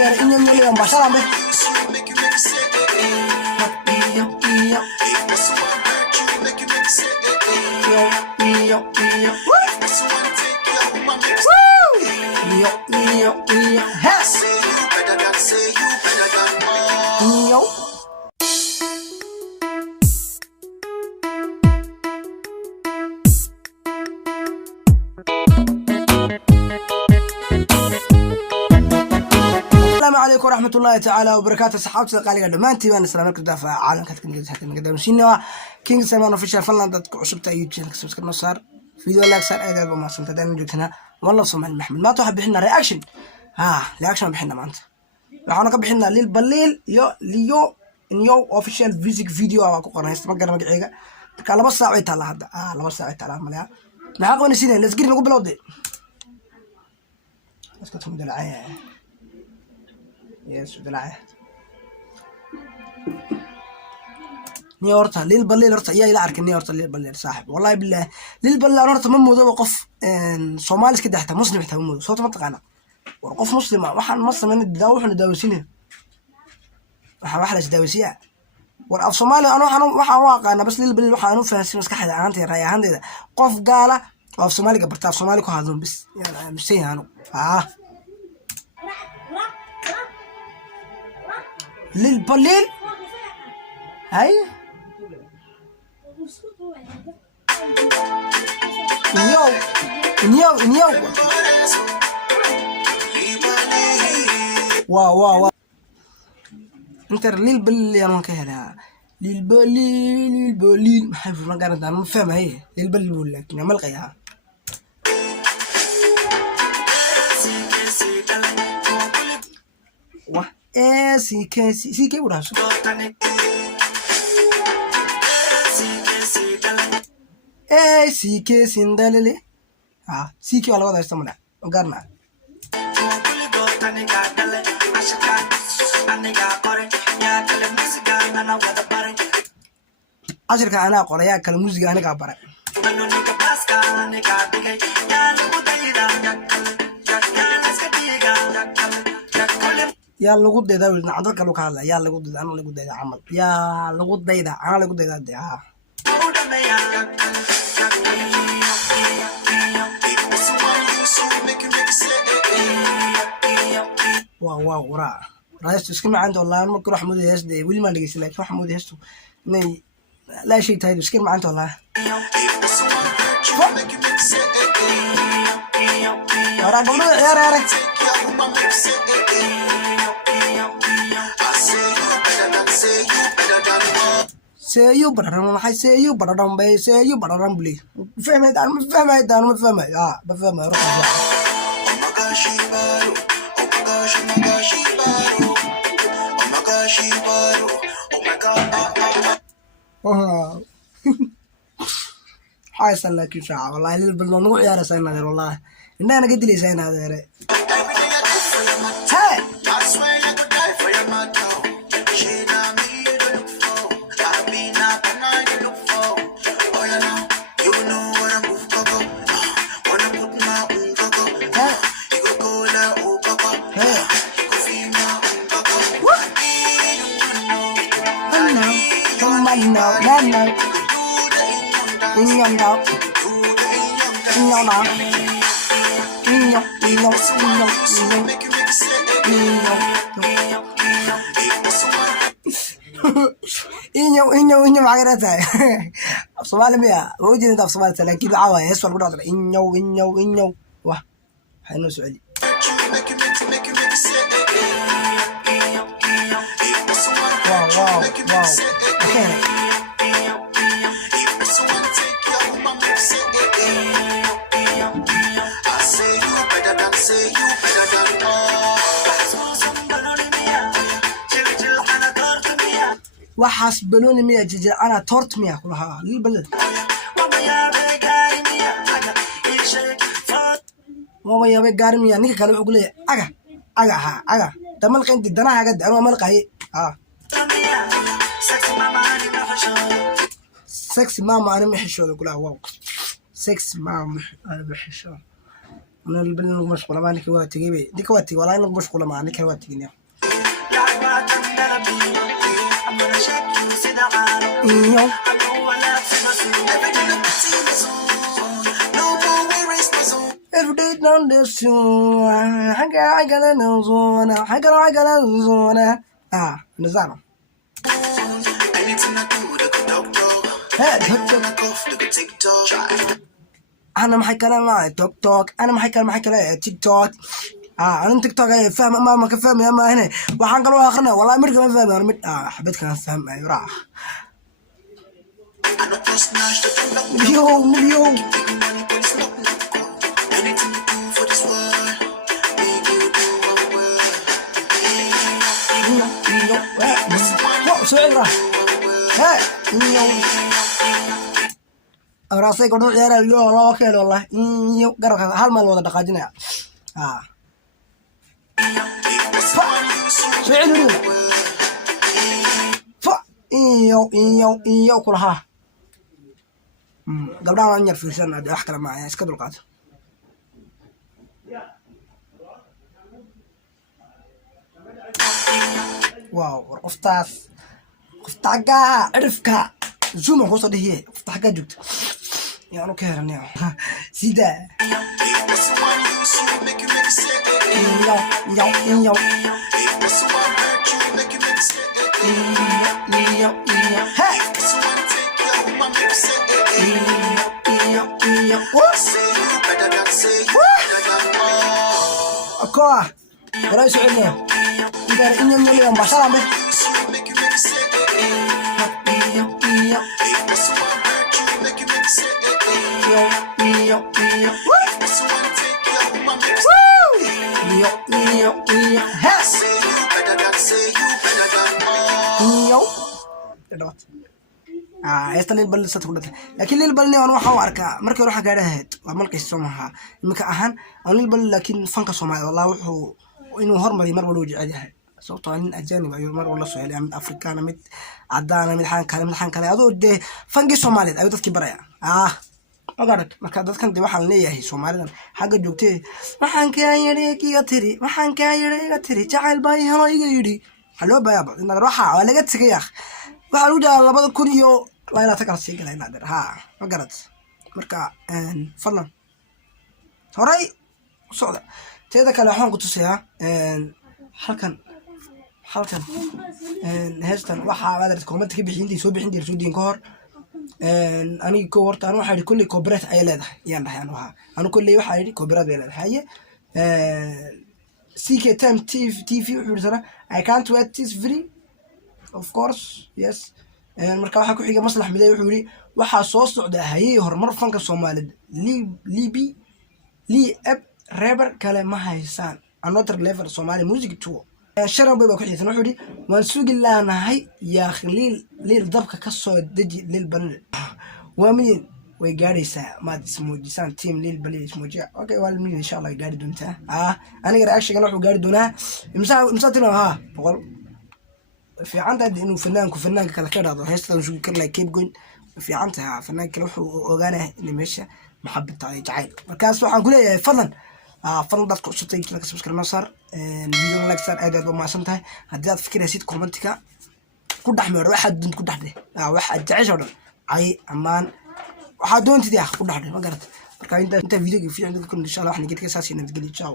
Anter ini yang basah ambe. عليكم ورحمة الله تعالى وبركاته. صحابتي قالي دمانتي وانا سلامك دافع عالم كاتكن قدام شينوا كينج سمان اوفيشال فنلاند دad ku cusubta iyo channel subscribe no saar video like saar aad ba maasanta daan joogtana wallah Soomaali Maxamed maanta waxa bixina reaction reaction bixina maanta waxaan ka bixina lil balil iyo Leo official music video waa ku qornaysta ma garan magaceega marka 2 saac ay taala hadda 2 saac ay taala malaya maxaa qoonaysiin let's get nagu bilowday iska tumdalacay يس دلعه ني horta lil balil horta ayaa ila arkay horta lil balil saaxib wallahi billah lil balil horta ma moodo qof Soomaali iska dhaxta muslim xitaa moodo soo ma taqaana war qof muslima waxaan ma sameeyay daawo wuxuu daawasiinay waxa la isdaawasiyaa war af Soomaali waxaan waaqaana bas lil balil waxaan u fahansin maskaxda ahaantay raay ahaanteeda qof gaala af Soomaaliga barta af Soomaali ku hadlo bis misaynaano للبليل هاي نيو واو انت للبليل يا مان كهلا للبليل حيف ما قاعد انا ما فاهم هي للبليل بقول لك ما لقيها سيكي وراسو سيكي سندللي سيكي ولا وضع استمنا وقرنا عشرك أنا أقول يا كل موسيقى أنا كبر يا لقود ده ولا عندك كلو كهلا يا لقود ده أنا لقود ده عمل يا لقود ده أنا لقود ده واو ورا رايس تسكن عنده والله ما كروح مودي هست ده ولي ما لقيت لك روح مودي هستو ني لا شيء تايد تسكن عنده والله ورا بقول يا say you better I say you better don't be say you better don't believe فهمت أنا ما فهمت بفهم روح حاس لك إن شاء الله والله البلدان يا رسول الله والله إن أنا قد لي زين هذا إنيو معقرتها بصومالي مياه وجدت أنت بصومالي لكن عوا يسوى القدرة إنيو واه حنو سعودي واو وحسبنوني مية جيجي أنا تورت مية كلها للبلد ماما يا بيت قارم يا نيك كانوا يقولوا لي أجا تملك أنت دنا هجد أنا ملك هاي سكس ماما أنا محشور كلها واو سكس ماما أنا محشور أنا البلد نقول مشغولة ما نكوا تجيبي ديكوا تيجي ولا نقول مشغولة ما نكوا تيجي Every day down the zone, I got a no zone, I got a zone. Nizano. أنا محكلة مع توك توك، أنا محكلة تيك توك. أنا تيك توك فاهم ما كفهم يا ما هنا، وحنقول آخرنا والله مرة ما فاهم أرمي. حبيت كان فاهم يراح. مليون. سعيرة راسي كنت عيال اليوم الله وكيل والله قرب هل ما الوضع دقاجنا سعيرة إيو كلها قبل ما نجر في سنة دي أحكي معي اسكدر القاعدة واو قفتاس قفتاقا عرفكا زوم هو صديه قفتاقا جبت يعني كهرني سيدا يو أكوا رئيس علمي إذا إني من اليوم بشرة به يستلي البلد ستقولته لكن البلد أنا وحوارك مركب روح قاعدة وملك السماها مك أهان أنا البلد لكن فنك سماها والله وحو إنه هرمي مر ولوج عليها صوت عن أجانب أيوة مر والله سهل من أفريقيا أنا مت عدانا من حان كلام هذا ده فنك سومالي أيوة تكبريا أقولك مركب ده كان دواحة ليه هي سومالي حاجة جوتي ما حان كايري كي ما حان كايري تعال باي هلا يجري حلو بيابا إن روحها ولا جت سكيخ وحلو ده الله بدل كل يوم لا تكره سيك لا نادر ما قرأت مركب فضلا هراي صعدة تيدا كلا حون قطسيا halkan heestan waxa aad aragtay comment ka bixin soo bixin suudiin ka hor aniga ko horta anu waxa kulli cooperate ay leedahay yaan dhahay anu kulli waxa yiri cooperate ay leedahay CK Time TV wuxuu yiri I can't wait this free of course yes marka waxa ku xiga maslax miday wuxuu yiri waxa soo socda hayay horumar fanka Soomaaliyeed li ab rapper kale ma haysan another level Somali music tour sharan bay ku xiisan wuxuu yiri waan sugi laanahay yaa khaliil leel dabka ka soo daji leel bal waamin way gaaraysaa maad ismuujisaan team leel bal ismuujiya okay wal min insha Allah gaari doonta aniga reaction wuxuu gaari doonaa imsa tino boqol fiican tahay inuu fanaanka kala ka dhado heestan sugi kar like keep going fiican tahay fanaanka wuxuu ogaanaa in meesha maxabad ay jacayl markaas waxaan ku leeyahay fadlan فضل دات كوشتي كلا سبسكرايب نصر فيديو لايك صار اداد ما سنتها هدي فكريسيد كومنتيكا كدحمر واحد دنت كدحده واحد جعيش ولا اي امان waxa doontii ah ku dhaxday ma garad marka inta video fiican dadku insha Allah waxaan geedka saasiina geli ciao